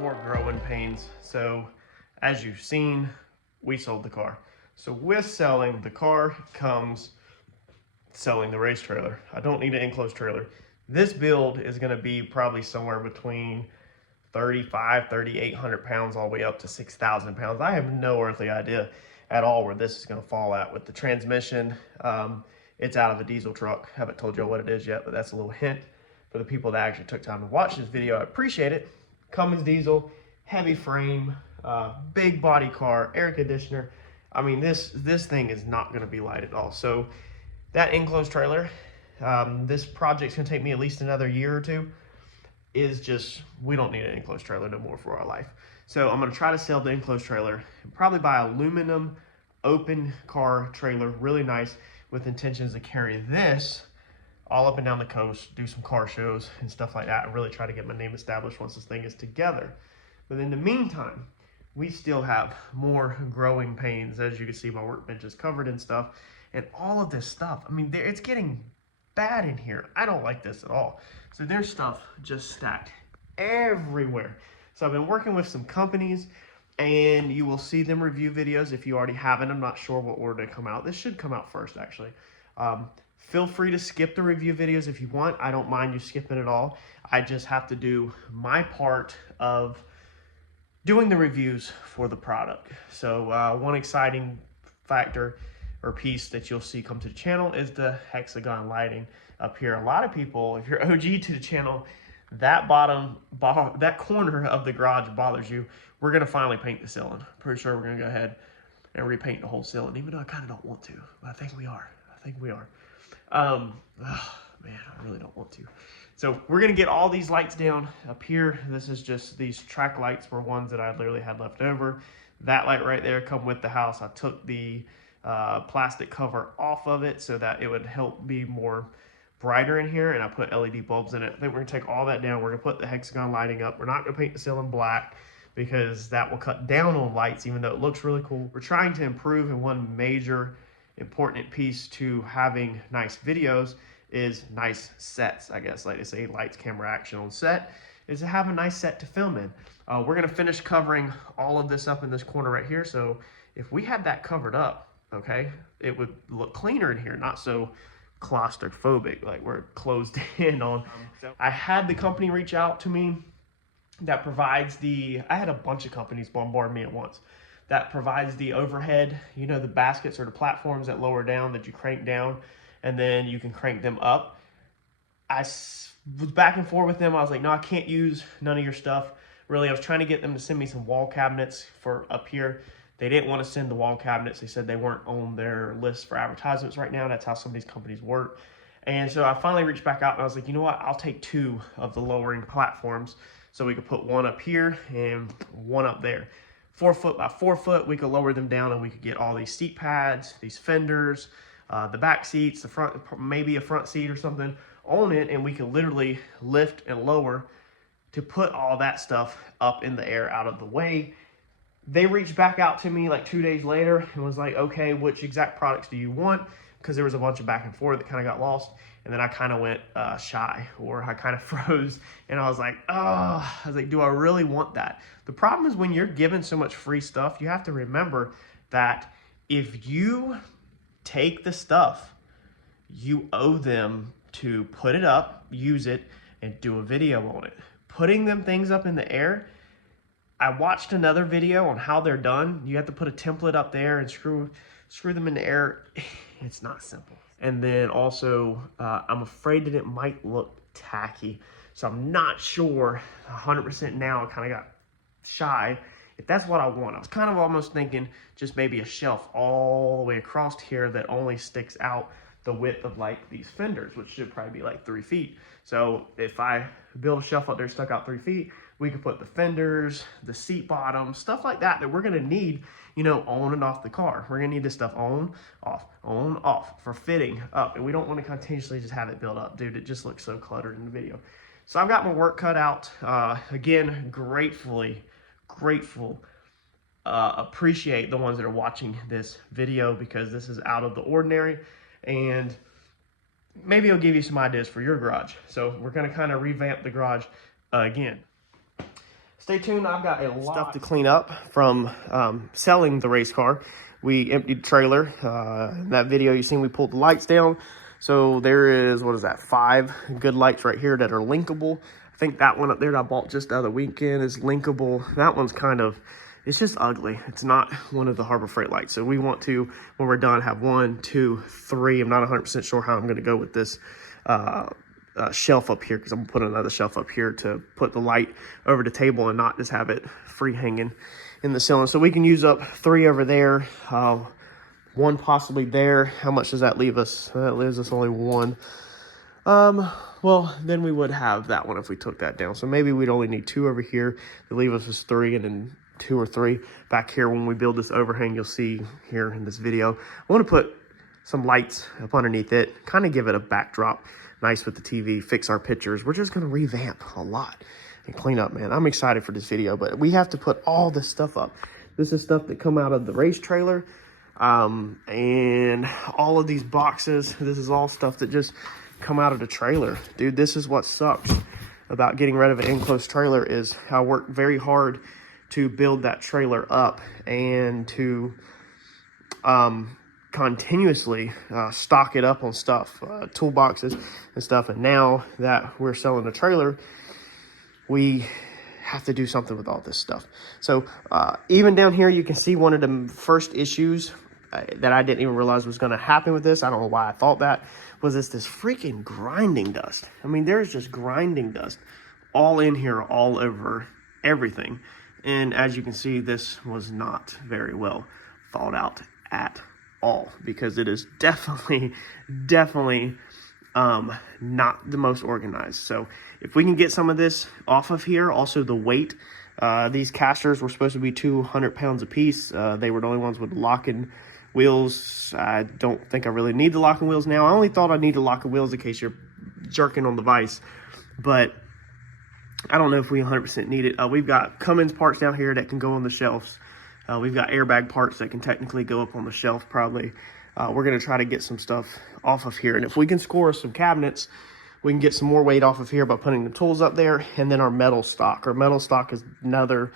more growing pains. So as you've seen, we sold the car. So with selling the car comes selling the race trailer. I don't need an enclosed trailer. This build is going to be probably somewhere between 3,800 pounds all the way up to 6,000 pounds. I have no earthly idea at all where this is going to fall at with the transmission. It's out of a diesel truck. Haven't told you what it is yet, but that's a little hint for the people that actually took time to watch this video. I appreciate it. Cummins diesel, heavy frame, big body car, air conditioner. I mean, this thing is not going to be light at all. So that enclosed trailer, this project's going to take me at least another year or two, is just, we don't need an enclosed trailer no more for our life. So I'm going to try to sell the enclosed trailer and probably buy an aluminum open car trailer, really nice, with intentions to carry this all up and down the coast, do some car shows and stuff like that, and really try to get my name established once this thing is together. But in the meantime, we still have more growing pains. As you can see, my workbench is covered in stuff, and all of this stuff, I mean, it's getting bad in here. I don't like this at all. So there's stuff just stacked everywhere. So I've been working with some companies, and you will see them review videos if you already haven't. I'm not sure what order to come out. This should come out first, actually. Feel free to skip the review videos if you want. I don't mind you skipping it all. I just have to do my part of doing the reviews for the product. So one exciting factor or piece that you'll see come to the channel is the hexagon lighting up here. A lot of people, if you're OG to the channel, that that corner of the garage bothers you. We're gonna finally paint the ceiling. Pretty sure we're gonna go ahead and repaint the whole ceiling, even though I kind of don't want to, but I think we are. Oh, man, I really don't want to. So we're gonna get all these lights down up here. This is just, these track lights were ones that I literally had left over. That light right there come with the house. I took the plastic cover off of it so that it would help be more brighter in here, and I put LED bulbs in it. I think we're gonna take all that down. We're gonna put the hexagon lighting up. We're not gonna paint the ceiling black because that will cut down on lights, even though it looks really cool. We're trying to improve, and one major important piece to having nice videos is nice sets, I guess. Like they say, lights, camera, action on set, is to have a nice set to film in. We're gonna finish covering all of this up in this corner right here. So if we had that covered up, okay, it would look cleaner in here, not so claustrophobic, like we're closed in on. I had the company reach out to me that provides I had a bunch of companies bombard me at once, that provides the overhead, you know, the baskets or the platforms that lower down, that you crank down, and then you can crank them up. I was back and forth with them. I was like, no, I can't use none of your stuff. Really, I was trying to get them to send me some wall cabinets for up here. They didn't want to send the wall cabinets. They said they weren't on their list for advertisements right now. That's how some of these companies work. And so I finally reached back out and I was like, you know what? I'll take 2 of the lowering platforms so we could put one up here and one up there. 4 foot by 4 foot, we could lower them down and we could get all these seat pads, these fenders, the back seats, the front, maybe a front seat or something on it, and we could literally lift and lower to put all that stuff up in the air out of the way. They reached back out to me like 2 days later and was like, okay, which exact products do you want? Because there was a bunch of back and forth that kind of got lost. And then I kind of went shy, or I kind of froze. And I was like, do I really want that? The problem is when you're given so much free stuff, you have to remember that if you take the stuff, you owe them to put it up, use it, and do a video on it. Putting them things up in the air, I watched another video on how they're done. You have to put a template up there and screw them in the air. It's not simple. And then also, I'm afraid that it might look tacky. So I'm not sure 100% now. I kind of got shy if that's what I want. I was kind of almost thinking just maybe a shelf all the way across here that only sticks out the width of like these fenders, which should probably be like 3 feet. So if I build a shelf out there stuck out 3 feet, we could put the fenders, the seat bottoms, stuff like that we're gonna need, you know, on and off the car. We're gonna need this stuff on, off for fitting up. And we don't want to continuously just have it built up. Dude, it just looks so cluttered in the video. So I've got my work cut out. Again, grateful, appreciate the ones that are watching this video, because this is out of the ordinary. And maybe it'll give you some ideas for your garage. So we're gonna kind of revamp the garage again. stay tuned. I've got a lot of stuff to clean up from selling the race car. We emptied the trailer. In that video you seen, we pulled the lights down. So there is, what is that, 5 good lights right here that are linkable. I think that one up there that I bought just the other weekend is linkable. That one's kind of, it's just ugly. It's not one of the Harbor Freight lights. So we want to, when we're done, have 1, 2, 3. I'm not 100% sure how I'm going to go with this shelf up here, because I'm going to put another shelf up here to put the light over the table and not just have it free hanging in the ceiling. So we can use up 3 over there, 1 possibly there. How much does that leave us? That leaves us only 1. Well, then we would have that one if we took that down. So maybe we'd only need 2 over here to leave us as 3, and then 2 or 3 back here. When we build this overhang, you'll see here in this video, I want to put some lights up underneath it, kind of give it a backdrop, nice with the TV, fix our pictures. We're just going to revamp a lot and clean up, man. I'm excited for this video, but we have to put all this stuff up. This is stuff that come out of the race trailer, and all of these boxes. This is all stuff that just come out of the trailer. Dude, this is what sucks about getting rid of an enclosed trailer, is I worked very hard to build that trailer up and to continuously stock it up on stuff, toolboxes and stuff. And now that we're selling the trailer, we have to do something with all this stuff. So even down here, you can see one of the first issues that I didn't even realize was going to happen with this. I don't know why I thought that. Was this freaking grinding dust. I mean, there's just grinding dust all in here, all over everything. And as you can see, this was not very well thought out at all, because it is definitely not the most organized. So if we can get some of this off of here, also the weight, these casters were supposed to be 200 pounds a piece. They were the only ones with locking wheels. I don't think I really need the locking wheels now. I only thought I needed the locking wheels in case you're jerking on the vise, but I don't know if we 100% need it. We've got Cummins parts down here that can go on the shelves. We've got airbag parts that can technically go up on the shelf probably. We're going to try to get some stuff off of here. And if we can score some cabinets, we can get some more weight off of here by putting the tools up there. And then our metal stock. Our metal stock is another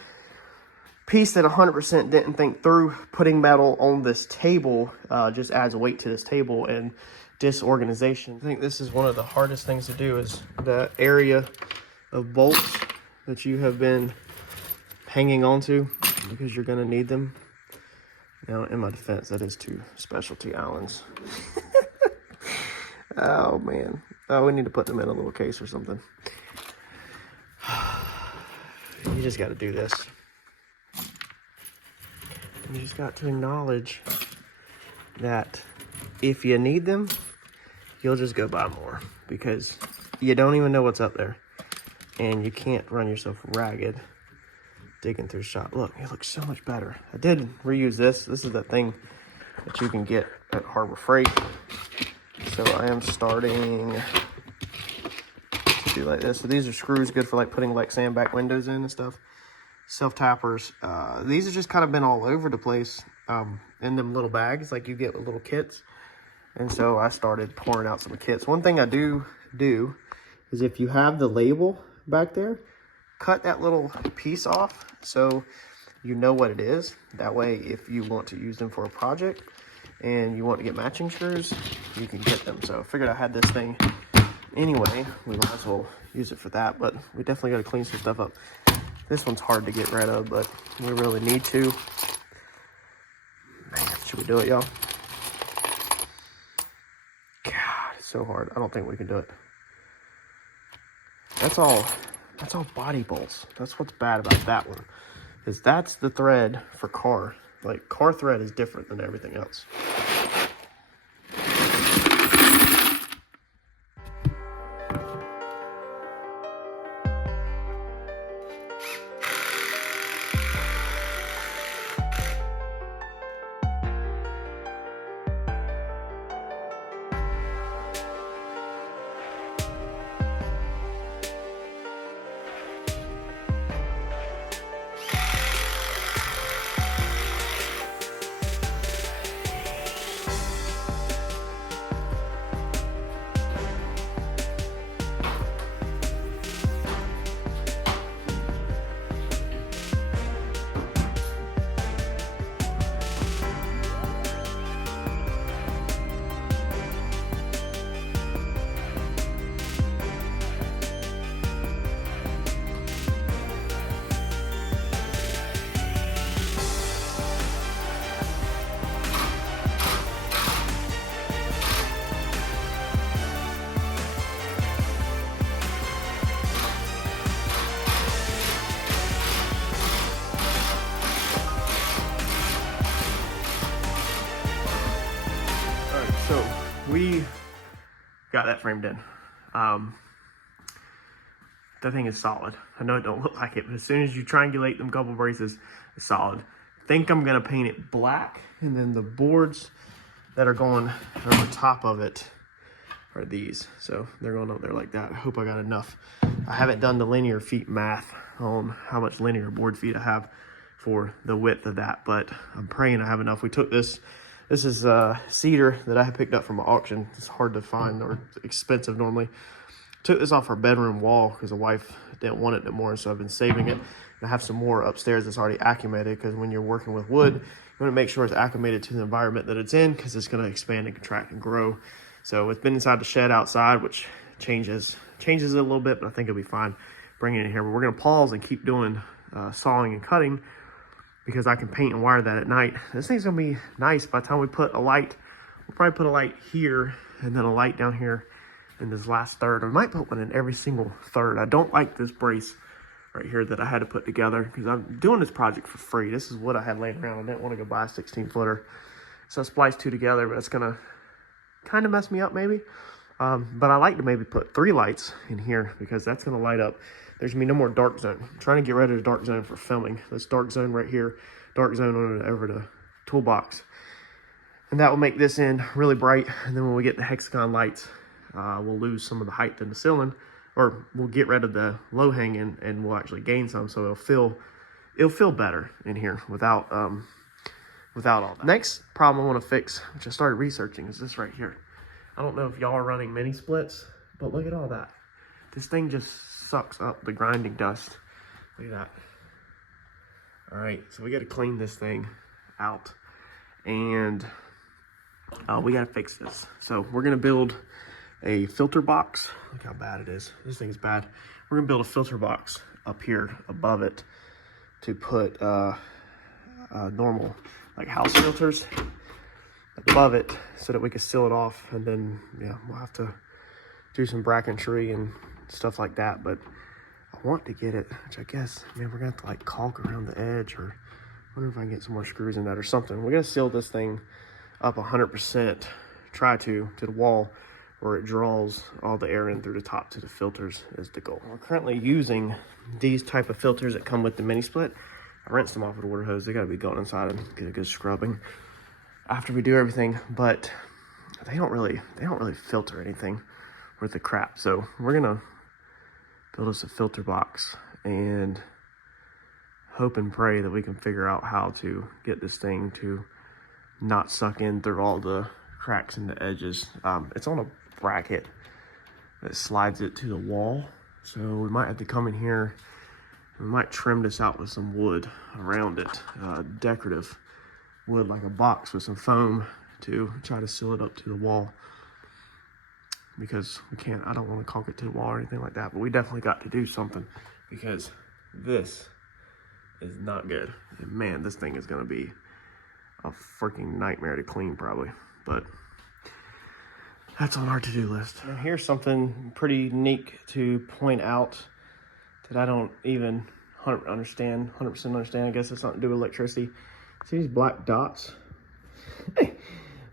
piece that 100% didn't think through. Putting metal on this table just adds weight to this table and disorganization. I think this is one of the hardest things to do, is the area of bolts that you have been hanging onto, because you're going to need them. Now, in my defense, that is 2 specialty Allens. Oh, man. Oh, we need to put them in a little case or something. You just got to do this. You just got to acknowledge that if you need them, you'll just go buy more, because you don't even know what's up there. And you can't run yourself ragged digging through shop. Look, it looks so much better. I did reuse this. This is the thing that you can get at Harbor Freight. So I am starting to do like this. So these are screws, good for like putting like sandbag windows in and stuff. Self-tappers. These have just kind of been all over the place in them little bags like you get with little kits. And so I started pouring out some kits. One thing I do is, if you have the label back there, cut that little piece off so you know what it is. That way, if you want to use them for a project and you want to get matching screws, you can get them. So I figured I had this thing anyway, we might as well use it for that. But we definitely got to clean some stuff up. This one's hard to get rid of, but we really need to. Man, should we do it, y'all? God, it's so hard. I don't think we can do it. That's all body bolts. That's what's bad about that one, is that's the thread for car. Like, car thread is different than everything else. we got that framed in. That thing is solid. I know it don't look like it, but as soon as you triangulate them couple braces, it's solid. I think I'm gonna paint it black, and then the boards that are going over top of it are these. So they're going up there like that. I hope I got enough. I haven't done the linear feet math on how much linear board feet I have for the width of that, but I'm praying I have enough. We took this is cedar that I had picked up from an auction. It's hard to find or expensive normally. Took this off our bedroom wall because the wife didn't want it anymore, so I've been saving it. And I have some more upstairs that's already acclimated, because when you're working with wood, you want to make sure it's acclimated to the environment that it's in, because it's going to expand and contract and grow. So it's been inside the shed outside, which changes it a little bit, but I think it'll be fine bringing it in here. But we're going to pause and keep doing sawing and cutting, because I can paint and wire that at night. This thing's going to be nice. By the time we put a light, we'll probably put a light here and then a light down here in this last third. I might put one in every single third. I don't like this brace right here that I had to put together, because I'm doing this project for free. This is what I had laying around. I didn't want to go buy a 16-footer. So I spliced two together, but it's going to kind of mess me up maybe. But I like to maybe put 3 lights in here, because that's going to light up. There's going to be no more dark zone. I'm trying to get rid of the dark zone for filming. This dark zone right here, dark zone on it over the toolbox. And that will make this end really bright. And then when we get the hexagon lights, we'll lose some of the height in the ceiling, or we'll get rid of the low hanging and we'll actually gain some, so it'll feel better in here without all that. Next problem I want to fix, which I started researching, is this right here. I don't know if y'all are running mini splits, but look at all that. This thing just sucks up the grinding dust. Look at that. All right, so we got to clean this thing out, and we got to fix this. So we're going to build a filter box. Look how bad it is. This thing is bad. We're gonna build a filter box up here above it to put normal like house filters above it, so that we can seal it off. And then yeah, we'll have to do some bracketry and stuff like that. But I want to get it, which I guess, man, we're gonna have to like caulk around the edge, or I wonder if I can get some more screws in that or something. We're gonna seal this thing up 100%, try to the wall, where it draws all the air in through the top to the filters is the goal. We're currently using these type of filters that come with the mini split. I rinsed them off with a water hose. They gotta be going inside and get a good scrubbing after we do everything, but they don't really filter anything worth the crap. So we're gonna build us a filter box and hope and pray that we can figure out how to get this thing to not suck in through all the cracks in the edges. It's on a bracket that slides it to the wall, so we might have to come in here. We might trim this out with some wood around it, decorative wood, like a box with some foam, to try to seal it up to the wall, because we can't, I don't want to caulk it to the wall or anything like that, but we definitely got to do something, because this is not good. And man, this thing is going to be a freaking nightmare to clean probably, but that's on our to-do list. And here's something pretty unique to point out that I don't even 100% understand. I guess it's something to do with electricity. See these black dots?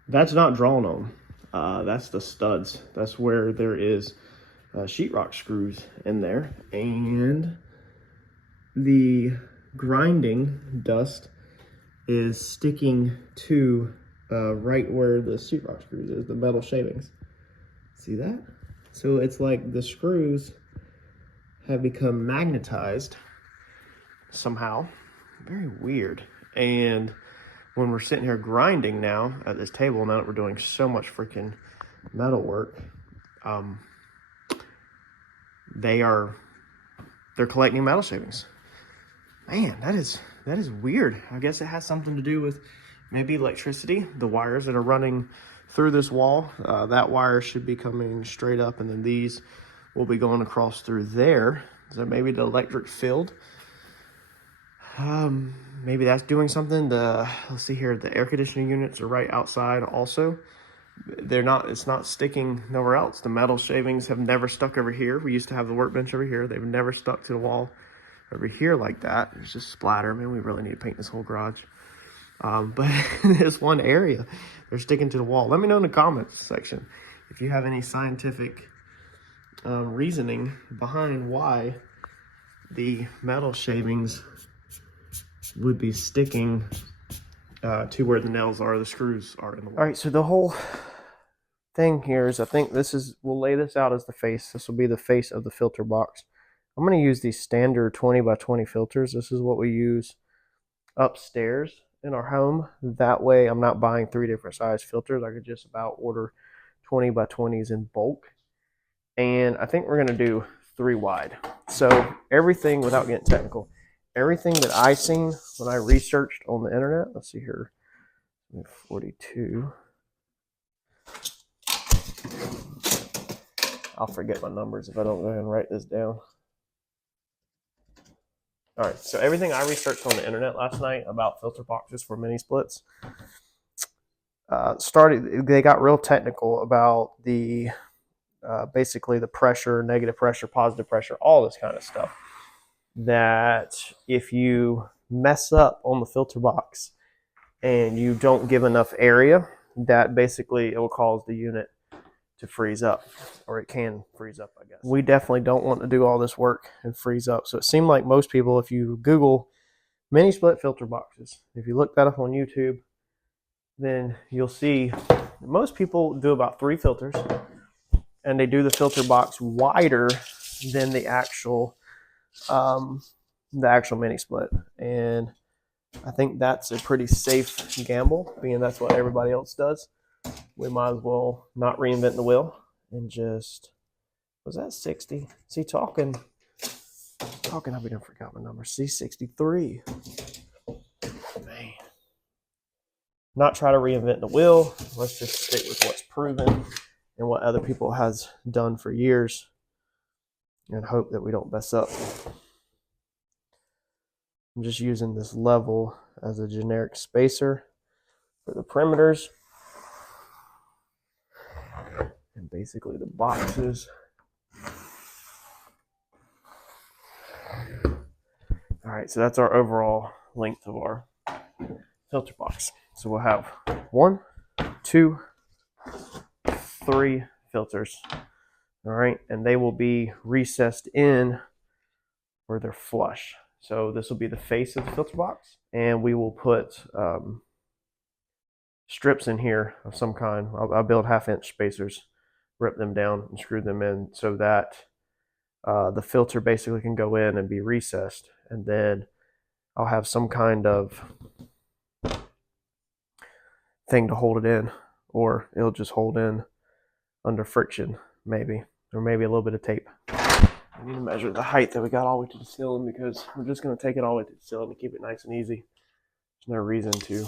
That's not drawn on. That's the studs. That's where there is sheetrock screws in there. And the grinding dust is sticking to right where the sheetrock screws is, the metal shavings. See that? So it's like the screws have become magnetized somehow. Very weird. And when we're sitting here grinding now at this table, now that we're doing so much freaking metal work, they're collecting metal shavings. Man, that is weird. I guess it has something to do with maybe electricity. The wires that are running through this wall, that wire should be coming straight up, and then these will be going across through there. So maybe the electric field, maybe that's doing something. Let's see here, the air conditioning units are right outside also. It's not sticking nowhere else. The metal shavings have never stuck over here. We used to have the workbench over here. They've never stuck to the wall over here like that. It's just splatter. Man, we really need to paint this whole garage. But in this one area, they're sticking to the wall. Let me know in the comments section if you have any scientific reasoning behind why the metal shavings would be sticking to where the nails are, the screws are in the wall. All right, so the whole thing here is, I think this is, we'll lay this out as the face. This will be the face of the filter box. I'm going to use these standard 20 by 20 filters. This is what we use upstairs in our home. That way I'm not buying 3 different size filters. I could just about order 20 by 20s in bulk. And I think we're going to do 3 wide. So everything, without getting technical, everything that I seen when I researched on the internet, let's see here, 42. I'll forget my numbers if I don't go ahead and write this down. All right, so everything I researched on the internet last night about filter boxes for mini splits, they got real technical about the basically the pressure, negative pressure, positive pressure, all this kind of stuff. That if you mess up on the filter box and you don't give enough area, that basically it will cause the unit to freeze up, or it can freeze up, I guess. We definitely don't want to do all this work and freeze up. So it seemed like most people, if you Google mini split filter boxes, if you look that up on YouTube, then you'll see most people do about 3 filters, and they do the filter box wider than the actual mini split. And I think that's a pretty safe gamble, being that's what everybody else does. We might as well not reinvent the wheel and just, was that 60? See, talking, I done forgot my number. C63. Man. Not try to reinvent the wheel. Let's just stick with what's proven and what other people has done for years and hope that we don't mess up. I'm just using this level as a generic spacer for the perimeters. And basically the boxes. All right, so that's our overall length of our filter box. So we'll have 1, 2, 3 filters. All right, and they will be recessed in where they're flush. So this will be the face of the filter box, and we will put strips in here of some kind. I'll build 1/2-inch spacers, rip them down and screw them in so that the filter basically can go in and be recessed. And then I'll have some kind of thing to hold it in, or it'll just hold in under friction, maybe, or maybe a little bit of tape. I need to measure the height that we got all the way to the ceiling, because we're just going to take it all the way to the ceiling to keep it nice and easy. There's no reason to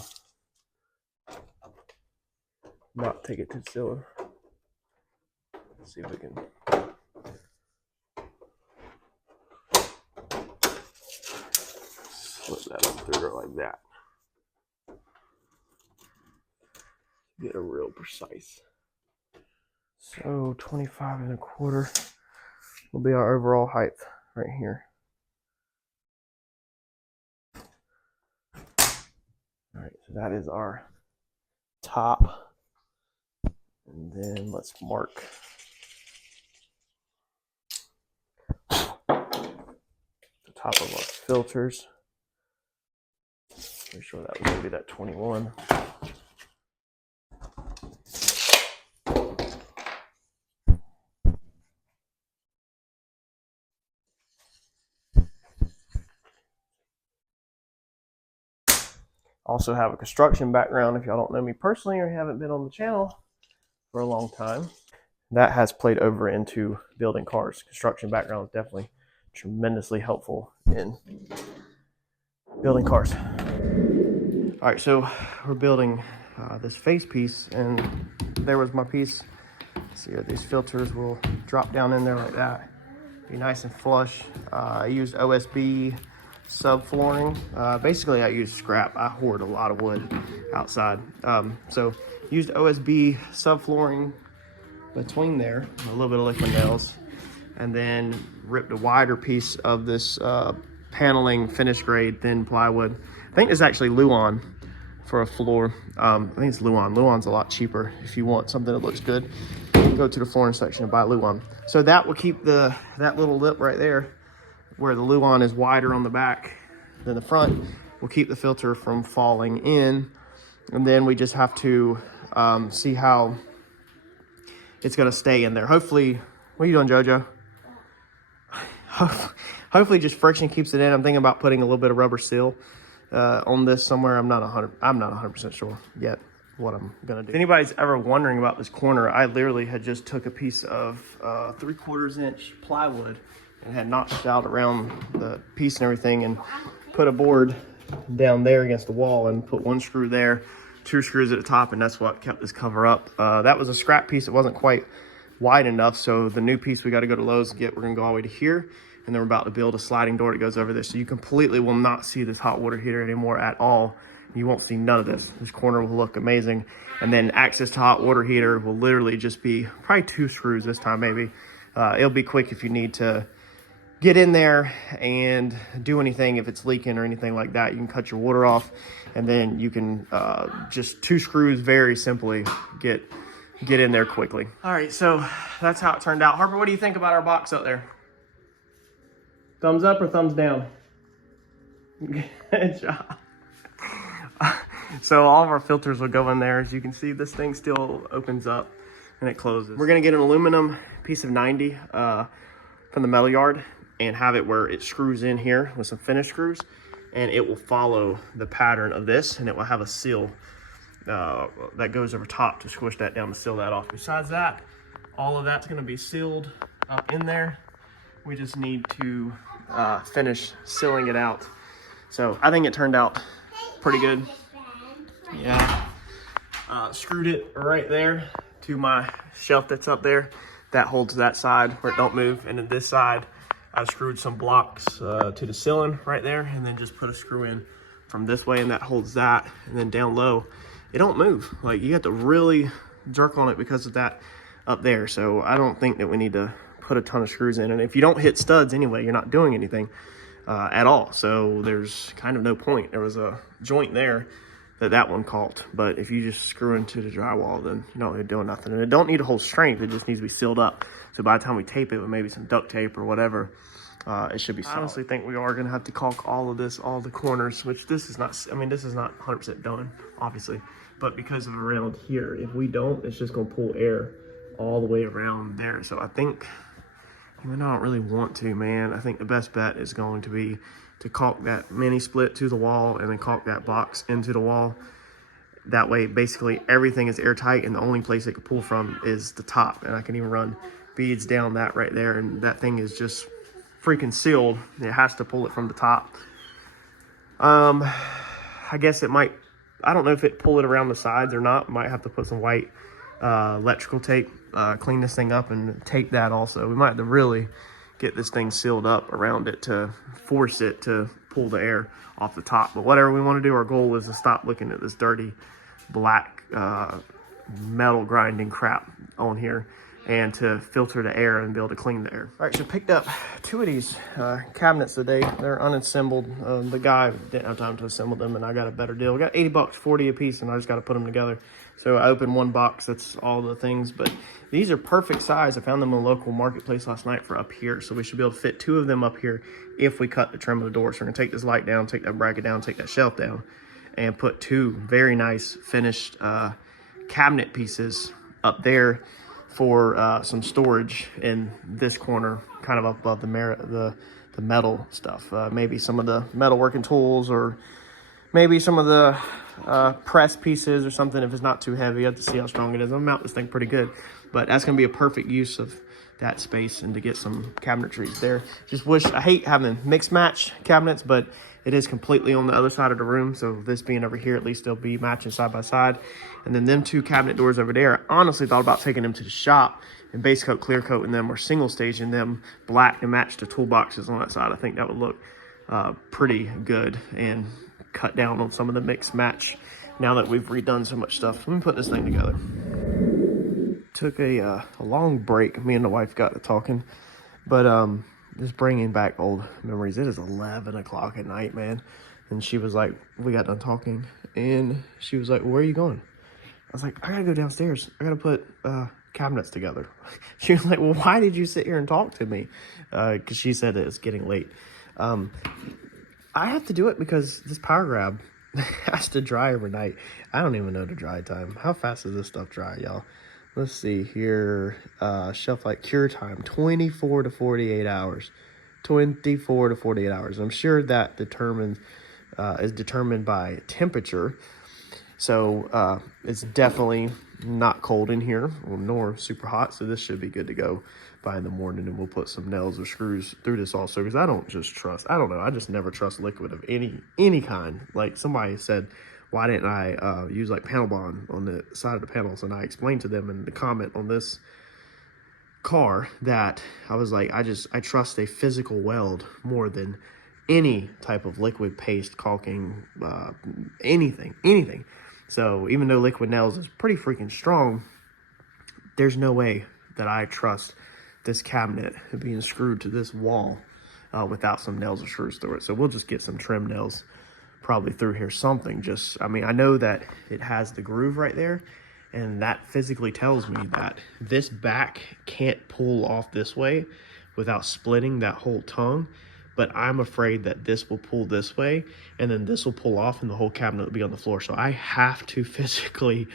not take it to the ceiling. Let's see if we can. Slip that up through there like that. Get a real precise. So 25 1/4 will be our overall height right here. All right, so that is our top. And then let's mark the top of our filters. Pretty sure that was going to be that 21. Also have a construction background. If y'all don't know me personally or haven't been on the channel for a long time, that has played over into building cars. Construction background is definitely tremendously helpful in building cars. All right, so we're building this face piece, and there was my piece. See here, these filters will drop down in there like that. Be nice and flush. I used OSB subflooring. Basically, I use scrap. I hoard a lot of wood outside. So used OSB subflooring between there, a little bit of liquid nails, and then ripped a wider piece of this paneling, finished grade, thin plywood. I think it's actually Luan for a floor. I think it's Luan. Luan's a lot cheaper. If you want something that looks good, go to the flooring section and buy Luan. So that will keep that little lip right there, where the Luan is wider on the back than the front, will keep the filter from falling in. And then we just have to see how it's gonna stay in there. Hopefully, what are you doing, JoJo? Hopefully just friction keeps it in. I'm thinking about putting a little bit of rubber seal on this somewhere. I'm not 100% sure yet what I'm gonna do. If anybody's ever wondering about this corner, I literally had just took a piece of 3/4 inch plywood and had notched out around the piece and everything, and put a board down there against the wall and put one screw there, 2 screws at the top, and that's what kept this cover up. That was a scrap piece. It wasn't quite wide enough, so the new piece we got to go to Lowe's and get. We're gonna go all the way to here, and then we're about to build a sliding door that goes over this, so you completely will not see this hot water heater anymore at all. You won't see none of this. This corner will look amazing, and then access to hot water heater will literally just be probably 2 screws this time, maybe. It'll be quick if you need to get in there and do anything. If it's leaking or anything like that, you can cut your water off, and then you can just 2 screws very simply get in there quickly. All right, so that's how it turned out. Harper, what do you think about our box up there? Thumbs up or thumbs down? Good job. So all of our filters will go in there. As you can see, this thing still opens up and it closes. We're gonna get an aluminum piece of 90 from the metal yard and have it where it screws in here with some finish screws, and it will follow the pattern of this, and it will have a seal that goes over top to squish that down to seal that off. Besides that, all of that's gonna be sealed up in there. We just need to finish sealing it out. So I think it turned out pretty good. Yeah, screwed it right there to my shelf that's up there. That holds that side where it don't move, and then this side, I screwed some blocks to the ceiling right there, and then just put a screw in from this way, and that holds that. And then down low, it don't move. Like, you have to really jerk on it because of that up there. So I don't think that we need to put a ton of screws in. And if you don't hit studs anyway, you're not doing anything at all. So there's kind of no point. There was a joint there that one caught, but if you just screw into the drywall, then you're not really doing nothing. And it don't need a whole strength, it just needs to be sealed up. So by the time we tape it with maybe some duct tape or whatever, it should be solid. I honestly think we are gonna have to caulk all of this, all the corners, which this is not, I mean, this is not 100% done, obviously, but because of around here, if we don't, it's just gonna pull air all the way around there. So I think, even though I don't really want to, man, I think the best bet is going to be to caulk that mini split to the wall and then caulk that box into the wall. That way, basically everything is airtight, and the only place it could pull from is the top. And I can even run beads down that right there, and that thing is just freaking sealed. It has to pull it from the top. I guess it might, I don't know if it pull it around the sides or not. Might have to put some white electrical tape, clean this thing up and tape that also. We might have to really get this thing sealed up around it to force it to pull the air off the top. But whatever we want to do, our goal is to stop looking at this dirty black metal grinding crap on here, and to filter the air and be able to clean the air. All right, so picked up 2 of these cabinets today. They're unassembled. The guy didn't have time to assemble them, and I got a better deal. We got 80 bucks, 40 a piece, and I just got to put them together. So I opened one box, that's all the things, but these are perfect size. I found them in a local marketplace last night for up here. So we should be able to fit 2 of them up here if we cut the trim of the door. So we're gonna take this light down, take that bracket down, take that shelf down, and put 2 very nice finished cabinet pieces up there for some storage in this corner, kind of up above the metal stuff. Maybe some of the metal working tools, or maybe some of the press pieces or something. If it's not too heavy, you have to see how strong it is. I'm mount this thing pretty good, but that's gonna be a perfect use of that space and to get some cabinetries there. Just wish, I hate having mixed match cabinets, but it is completely on the other side of the room. So this being over here, at least they'll be matching side by side. And then them 2 cabinet doors over there, I honestly thought about taking them to the shop and base coat, clear coating them, or single staging them black to match the toolboxes on that side. I think that would look pretty good and cut down on some of the mix match now that we've redone so much stuff. Let me put this thing together. Took a long break. Me and the wife got to talking, but just bringing back old memories. It is 11 o'clock at night, man, And she was like, we got done talking, and she was like, well, where are you going? I was like, I gotta go downstairs. I gotta put cabinets together. She was like, well, why did you sit here and talk to me? Because she said that it's getting late. I have to do it because this power grab has to dry overnight. I don't even know the dry time. How fast does this stuff dry, y'all? Let's see here. Shelf life cure time, 24 to 48 hours. 24 to 48 hours. I'm sure that is determined by temperature. So it's definitely not cold in here, nor super hot. So this should be good to go by in the morning, and we'll put some nails or screws through this also, because I don't know, I just never trust liquid of any kind. Like somebody said, why didn't I use like panel bond on the side of the panels? And I explained to them in the comment on this car that I was like, I trust a physical weld more than any type of liquid paste, caulking, anything. So even though liquid nails is pretty freaking strong, there's no way that I trust this cabinet being screwed to this wall without some nails or screws through it. So we'll just get some trim nails probably through here, something. I mean, I know that it has the groove right there, and that physically tells me that this back can't pull off this way without splitting that whole tongue. But I'm afraid that this will pull this way, and then this will pull off, and the whole cabinet will be on the floor. So I have to physically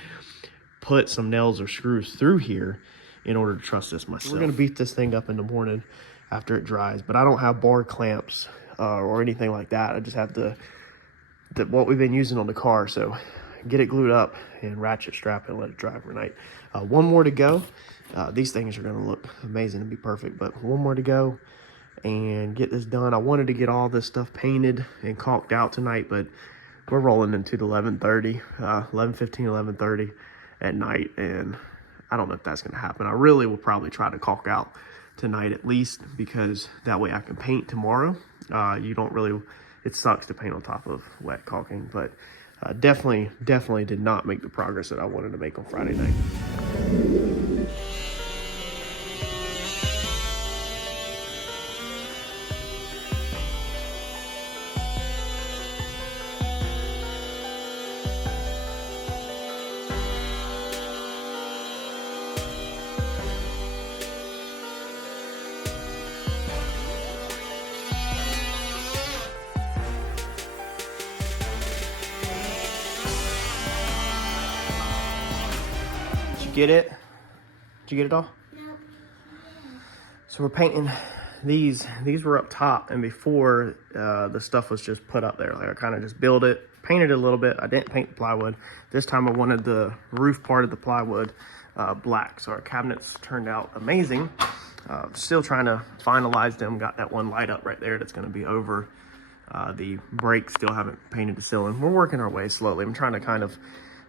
put some nails or screws through here in order to trust this myself. We're gonna beat this thing up in the morning after it dries, but I don't have bar clamps or anything like that. I just have what we've been using on the car. So get it glued up and ratchet strap it and let it dry overnight. One more to go. These things are gonna look amazing and be perfect, but one more to go and get this done. I wanted to get all this stuff painted and caulked out tonight, but we're rolling into the 11:30, 11:15, 11:30 at night, and I don't know if that's going to happen. I really will probably try to caulk out tonight at least, because that way I can paint tomorrow. It sucks to paint on top of wet caulking, but definitely did not make the progress that I wanted to make on Friday night. Get it? Did you get it all? No. So we're painting these. These were up top, and before the stuff was just put up there. Like I kind of just built it, painted it a little bit. I didn't paint the plywood. This time I wanted the roof part of the plywood black. So our cabinets turned out amazing. Still trying to finalize them. Got that one light up right there that's going to be over the break. Still haven't painted the ceiling. We're working our way slowly. I'm trying to kind of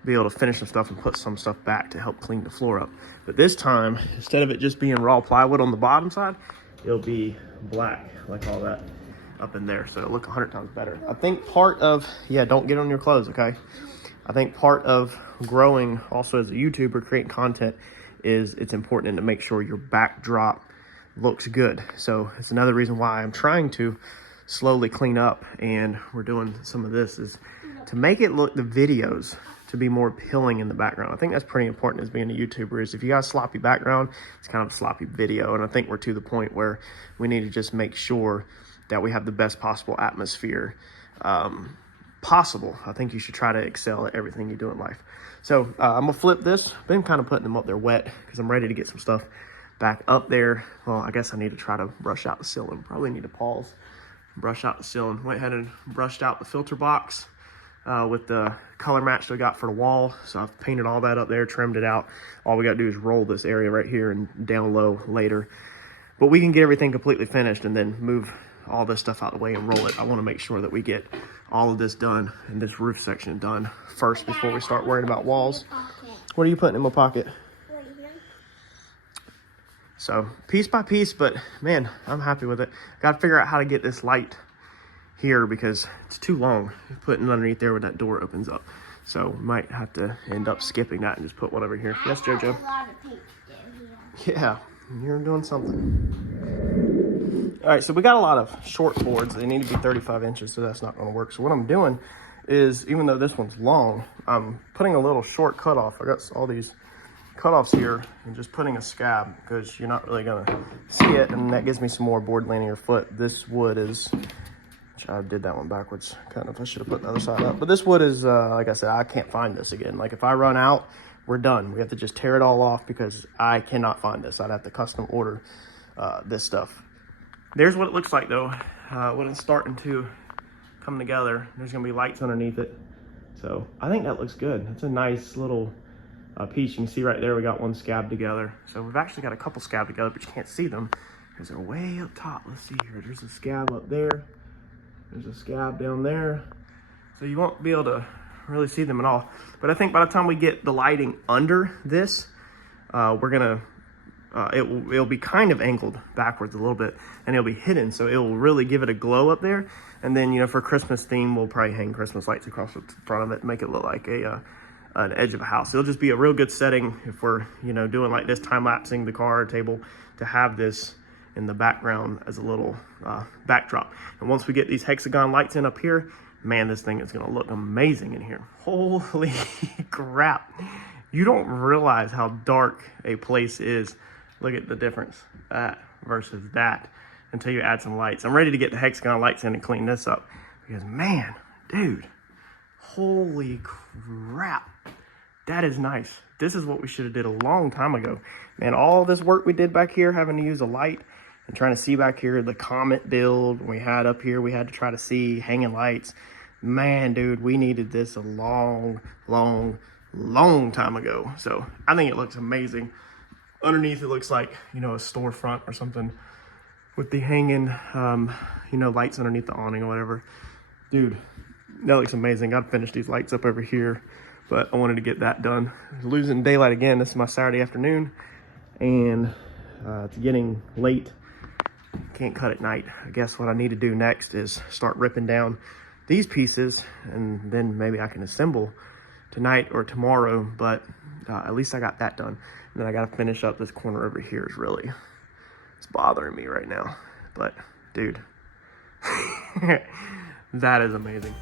be able to finish some stuff and put some stuff back to help clean the floor up. But this time, instead of it just being raw plywood on the bottom side, it'll be black, like all that up in there. So it'll look 100 times better. I think part of, don't get on your clothes, okay? I think part of growing also as a YouTuber, creating content, is it's important to make sure your backdrop looks good. So it's another reason why I'm trying to slowly clean up, and we're doing some of this, is to make it look, the videos, to be more appealing in the background. I think that's pretty important as being a YouTuber, is if you got a sloppy background, it's kind of a sloppy video. And I think we're to the point where we need to just make sure that we have the best possible atmosphere possible. I think you should try to excel at everything you do in life. So I'm gonna flip this. Been kind of putting them up there wet because I'm ready to get some stuff back up there. Well, I guess I need to try to brush out the ceiling. Probably need to pause, brush out the ceiling. Went ahead and brushed out the filter box with the color match that I got for the wall. So I've painted all that up there, trimmed it out. All we got to do is roll this area right here and down low later. But we can get everything completely finished and then move all this stuff out of the way and roll it. I want to make sure that we get all of this done and this roof section done first before we start worrying about walls. What are you putting in my pocket? So piece by piece, but man, I'm happy with it. Got to figure out how to get this light here because it's too long putting it underneath there when that door opens up. So might have to end up skipping that and just put one over here. Yes, JoJo? Yeah, you're doing something. All right, so we got a lot of short boards. They need to be 35 inches, so that's not gonna work. So what I'm doing is, even though this one's long, I'm putting a little short cutoff. I got all these cutoffs here and just putting a scab because you're not really gonna see it, and that gives me some more board landing your foot. This wood is, I did that one backwards, kind of. I should have put the other side up. But this wood is, like I said, I can't find this again. Like if I run out, we're done. We have to just tear it all off because I cannot find this. I'd have to custom order this stuff. There's what it looks like though, when it's starting to come together. There's gonna be lights underneath it. So I think that looks good. It's a nice little piece. You can see right there, we got one scab together. So we've actually got a couple scab together, but you can't see them because they're way up top. Let's see here. There's a scab up there. There's a scab down there. So you won't be able to really see them at all. But I think by the time we get the lighting under this, we're gonna, it'll be kind of angled backwards a little bit, and it'll be hidden. So it will really give it a glow up there. And then, you know, for Christmas theme, we'll probably hang Christmas lights across the front of it and make it look like an edge of a house. It'll just be a real good setting if we're, you know, doing like this, time-lapsing the car table, to have this in the background as a little backdrop. And once we get these hexagon lights in up here, man, this thing is gonna look amazing in here. Holy crap. You don't realize how dark a place is. Look at the difference, that versus that, until you add some lights. I'm ready to get the hexagon lights in and clean this up because, man, dude, holy crap. That is nice. This is what we should have did a long time ago. Man, all this work we did back here, having to use a light and trying to see back here, the Comet build we had up here, we had to try to see hanging lights. Man, dude, we needed this a long time ago. So I think it looks amazing. Underneath it looks like, you know, a storefront or something with the hanging, you know, lights underneath the awning or whatever. Dude, that looks amazing. Gotta finish these lights up over here, but I wanted to get that done. Losing daylight again. This is my Saturday afternoon, and it's getting late. Can't cut at night. I guess what I need to do next is start ripping down these pieces, and then maybe I can assemble tonight or tomorrow, but at least I got that done. And then I gotta finish up this corner over here. Is really, it's bothering me right now, but dude, that is amazing.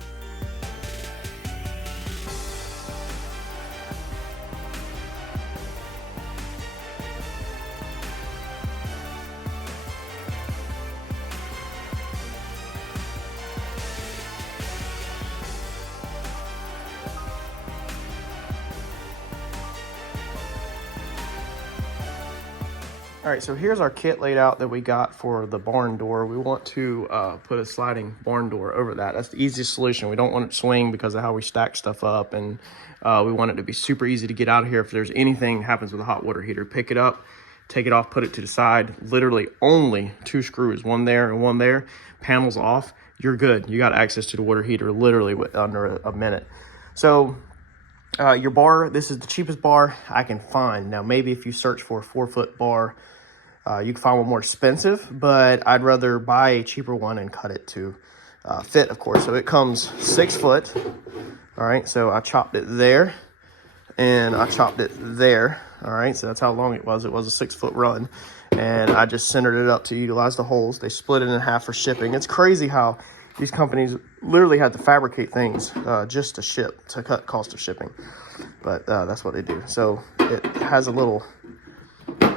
All right, so here's our kit laid out that we got for the barn door. We want to put a sliding barn door over that. That's the easiest solution. We don't want it to swing because of how we stack stuff up, and we want it to be super easy to get out of here. If there's anything happens with a hot water heater, pick it up, take it off, put it to the side. Literally only 2 screws, one there and one there. Panels off, you're good. You got access to the water heater literally under a minute. So your bar, this is the cheapest bar I can find. Now, maybe if you search for a 4-foot bar, you can find one more expensive, but I'd rather buy a cheaper one and cut it to fit, of course. So it comes 6 foot. All right, so I chopped it there and I chopped it there. All right, so that's how long it was. It was a 6-foot run, and I just centered it up to utilize the holes. They split it in half for shipping. It's crazy how these companies literally had to fabricate things just to ship, to cut cost of shipping. But that's what they do. So it has a little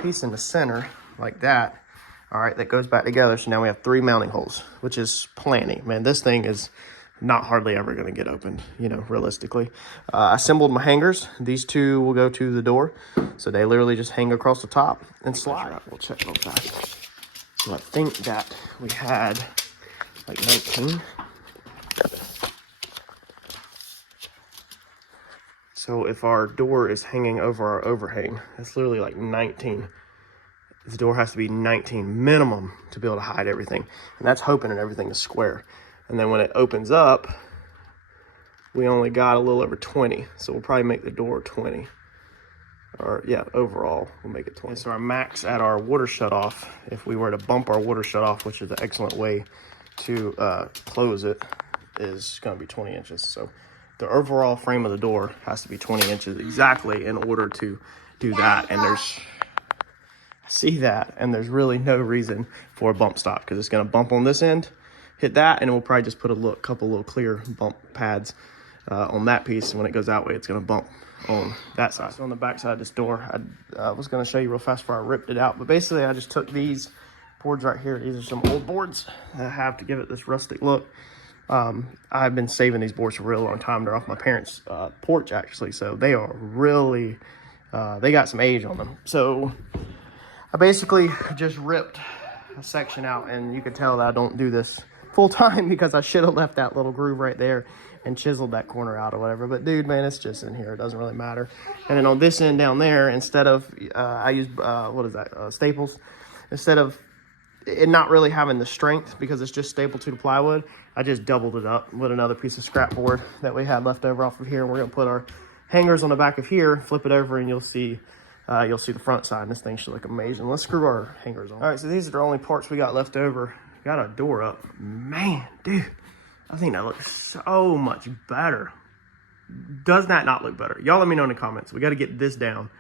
piece in the center like that. All right, that goes back together. So now we have 3 mounting holes, which is plenty. Man, this thing is not hardly ever going to get opened, you know, realistically. I assembled my hangers. These 2 will go to the door. So they literally just hang across the top and slide. We'll check real fast. So I think that we had like 19. So if our door is hanging over our overhang, that's literally like 19. This door has to be 19 minimum to be able to hide everything. And that's hoping that everything is square. And then when it opens up, we only got a little over 20. So we'll probably make the door 20. Or yeah, overall, we'll make it 20. So our max at our water shutoff, if we were to bump our water shutoff, which is an excellent way to close it, is gonna be 20 inches. So the overall frame of the door has to be 20 inches exactly in order to do that. And there's, see that, and there's really no reason for a bump stop because it's going to bump on this end, hit that, and we'll probably just put a couple little clear bump pads on that piece. And when it goes that way, it's going to bump on that side. So on the back side of this door, I was going to show you real fast before I ripped it out, but basically I just took these boards right here. These are some old boards that I have to give it this rustic look. I've been saving these boards for a real long time. They're off my parents' porch actually, so they are really they got some age on them. So I basically just ripped a section out, and you can tell that I don't do this full time because I should have left that little groove right there and chiseled that corner out or whatever. But dude, man, it's just in here. It doesn't really matter. And then on this end down there, instead of I used staples. Instead of it not really having the strength because it's just stapled to the plywood, I just doubled it up with another piece of scrap board that we had left over off of here. And we're gonna put our hangers on the back of here, flip it over, and you'll see the front side. And this thing should look amazing. Let's screw our hangers on. All right, so these are the only parts we got left over. Got our door up. Man, dude, I think that looks so much better. Does that not look better? Y'all let me know in the comments. We got to get this down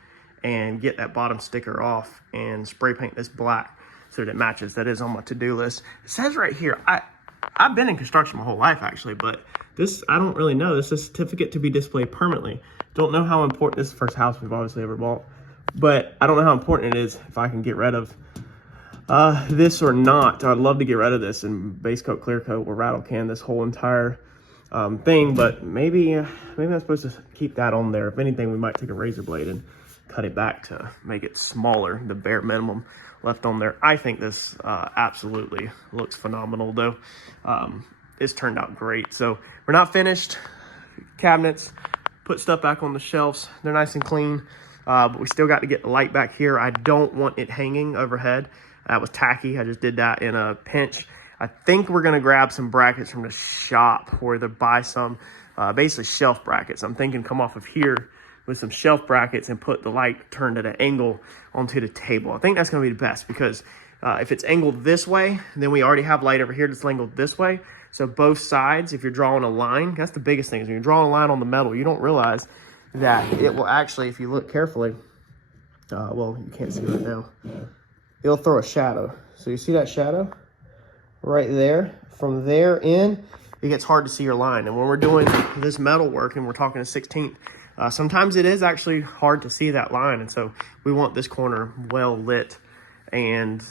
and get that bottom sticker off and spray paint this black so that it matches. That is on my to-do list. It says right here, I've been in construction my whole life actually, but this, I don't really know. This is a certificate to be displayed permanently. Don't know how important, this is the first house we've obviously ever bought, but I don't know how important it is if I can get rid of this or not. I'd love to get rid of this and base coat, clear coat, or rattle can this whole entire thing, but maybe I'm supposed to keep that on there. If anything, we might take a razor blade and cut it back to make it smaller, the bare minimum left on there. I think this absolutely looks phenomenal though. It's turned out great. So we're not finished. Cabinets, put stuff back on the shelves. They're nice and clean, but we still got to get the light back here. I don't want it hanging overhead. That was tacky. I just did that in a pinch. I think we're gonna grab some brackets from the shop or either buy some, basically shelf brackets. I'm thinking come off of here with some shelf brackets and put the light turned at an angle onto the table. I think that's gonna be the best because if it's angled this way, then we already have light over here that's angled this way. So both sides, if you're drawing a line, that's the biggest thing is when you're drawing a line on the metal, you don't realize that it will actually, if you look carefully, well, you can't see right now, it'll throw a shadow. So you see that shadow right there? From there in, it gets hard to see your line. And when we're doing this metal work and we're talking a 16th, sometimes it is actually hard to see that line. And so we want this corner well lit and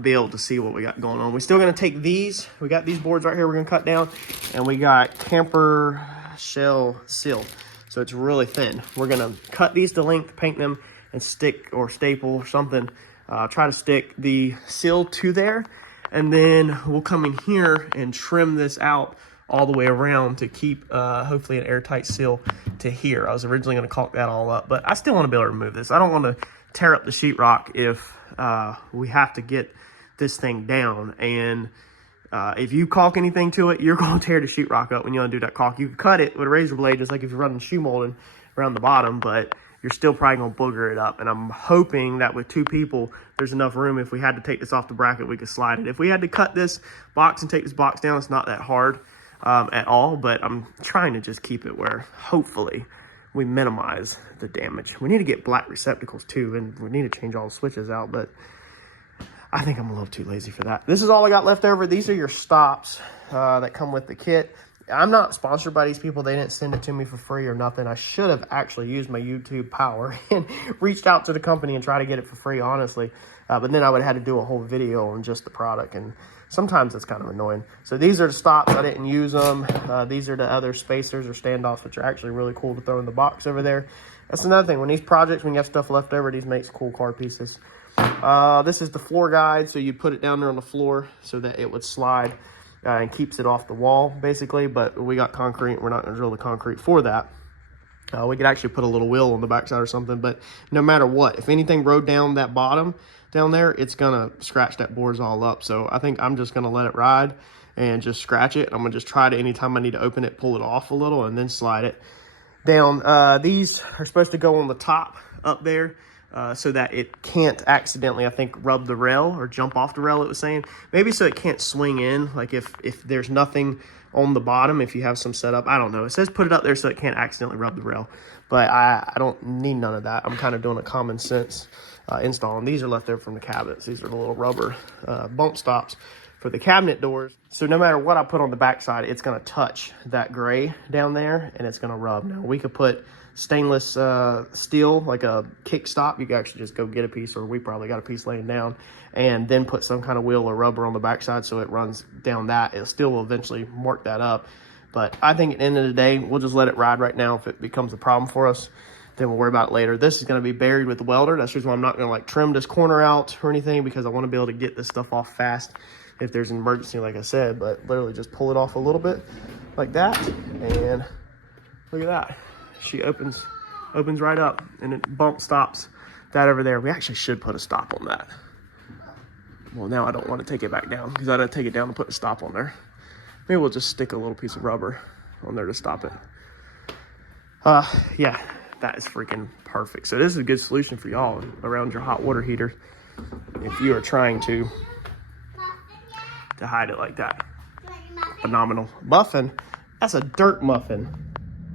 be able to see what we got going on. We're still gonna take these, we got these boards right here we're gonna cut down, and we got camper shell seal. So it's really thin. We're gonna cut these to length, paint them, and stick or staple or something. Try to stick the seal to there, and then we'll come in here and trim this out all the way around to keep hopefully an airtight seal to here. I was originally going to caulk that all up, but I still want to be able to remove this. I don't want to tear up the sheetrock if we have to get this thing down. And if you caulk anything to it, you're going to tear the sheetrock up when you undo that caulk. You can cut it with a razor blade just like if you're running shoe molding around the bottom, but you're still probably gonna booger it up. And I'm hoping that with two people, there's enough room. If we had to take this off the bracket, we could slide it. If we had to cut this box and take this box down, it's not that hard at all, but I'm trying to just keep it where hopefully we minimize the damage. We need to get black receptacles too, and we need to change all the switches out, but I think I'm a little too lazy for that. This is all I got left over. These are your stops that come with the kit. I'm not sponsored by these people. They didn't send it to me for free or nothing. I should have actually used my YouTube power and reached out to the company and tried to get it for free, honestly. But then I would have had to do a whole video on just the product, and sometimes it's kind of annoying. So these are the stops. I didn't use them. These are the other spacers or standoffs, which are actually really cool to throw in the box over there. That's another thing. When these projects, when you have stuff left over, these makes cool car pieces. This is the floor guide. So you put it down there on the floor so that it would slide. And keeps it off the wall, basically, but we got concrete. We're not going to drill the concrete for that. We could actually put a little wheel on the backside or something, but no matter what, if anything rode down that bottom down there, it's going to scratch that boards all up. So I think I'm just going to let it ride and just scratch it. I'm going to just try to, anytime I need to open it, pull it off a little and then slide it down. These are supposed to go on the top up there. So that it can't accidentally, I think, rub the rail or jump off the rail, it was saying. Maybe so it can't swing in, like if there's nothing on the bottom, if you have some setup. I don't know. It says put it up there so it can't accidentally rub the rail. But I don't need none of that. I'm kind of doing a common sense install. And these are left over from the cabinets. These are the little rubber bump stops for the cabinet doors. So no matter what I put on the backside, it's gonna touch that gray down there and it's gonna rub. Now we could put stainless steel, like a kick stop. You can actually just go get a piece, or we probably got a piece laying down, and then put some kind of wheel or rubber on the backside so it runs down that. It still will eventually mark that up. But I think at the end of the day, we'll just let it ride right now. If it becomes a problem for us, then we'll worry about it later. This is gonna be buried with the welder. That's the reason why I'm not gonna like trim this corner out or anything, because I wanna be able to get this stuff off fast if there's an emergency, like I said. But literally just pull it off a little bit like that, and look at that. She opens right up, and it bump stops that over there. We actually should put a stop on that. Well, now I don't want to take it back down because I got to take it down and put a stop on there. Maybe we'll just stick a little piece of rubber on there to stop it. Yeah, that is freaking perfect. So this is a good solution for y'all around your hot water heater if you are trying to hide it like that. Phenomenal. Muffin? That's a dirt muffin.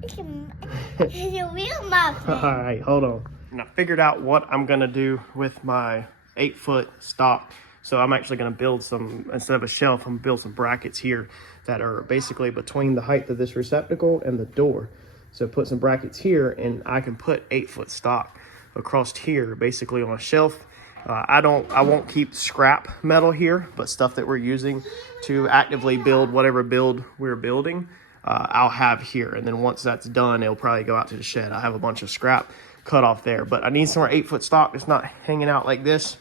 It's a real muffin. All right, hold on. And I figured out what I'm gonna do with my 8-foot stop. So I'm actually gonna build some, instead of a shelf, I'm gonna build some brackets here that are basically between the height of this receptacle and the door. So put some brackets here, and I can put 8-foot stock across here, basically on a shelf. I won't keep scrap metal here, but stuff that we're using to actively build whatever build we're building, I'll have here. And then once that's done, it'll probably go out to the shed. I have a bunch of scrap cut off there, but I need some more 8-foot stock that's not hanging out like this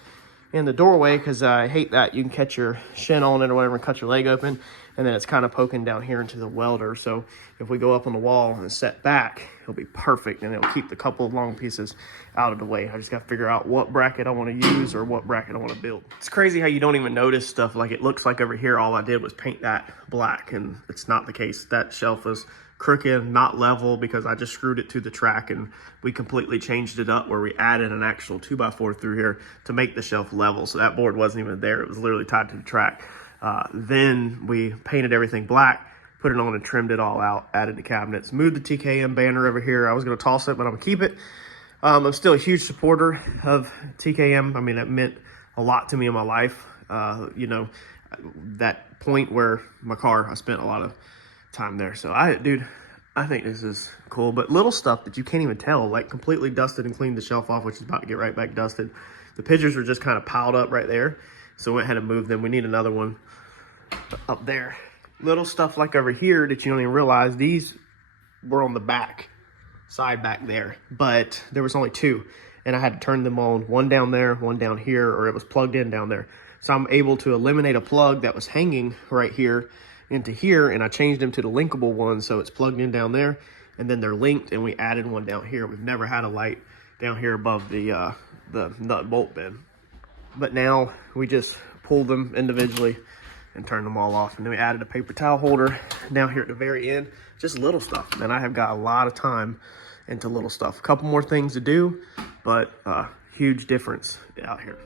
in the doorway, because I hate that. You can catch your shin on it or whatever and cut your leg open, and then it's kind of poking down here into the welder. So if we go up on the wall and set back, it'll be perfect, and it'll keep the couple of long pieces out of the way. I just got to figure out what bracket I want to use or what bracket I want to build. It's crazy how you don't even notice stuff. Like, it looks like over here all I did was paint that black, and it's not the case. That shelf was crooked, not level, because I just screwed it to the track, and we completely changed it up where we added an actual 2x4 through here to make the shelf level. So that board wasn't even there. It was literally tied to the track. Then we painted everything black, put it on and trimmed it all out, added the cabinets, moved the TKM banner over here. I was going to toss it, but I'm going to keep it. I'm still a huge supporter of TKM. I mean, it meant a lot to me in my life. You know, that point where my car, I spent a lot of time there. So dude, I think this is cool. But little stuff that you can't even tell, like completely dusted and cleaned the shelf off, which is about to get right back dusted. The pictures were just kind of piled up right there, so we went ahead and moved them. We need another one up there. Little stuff like over here that you don't even realize, these were on the back side back there, but there was only 2, and I had to turn them on, one down there, one down here, or it was plugged in down there. So I'm able to eliminate a plug that was hanging right here into here, and I changed them to the linkable one, so it's plugged in down there, and then they're linked, and we added one down here. We've never had a light down here above the nut and bolt bin, but now we just pull them individually and turn them all off. And then we added a paper towel holder down here at the very end. Just little stuff, man. I have got a lot of time into little stuff. A couple more things to do, but huge difference out here.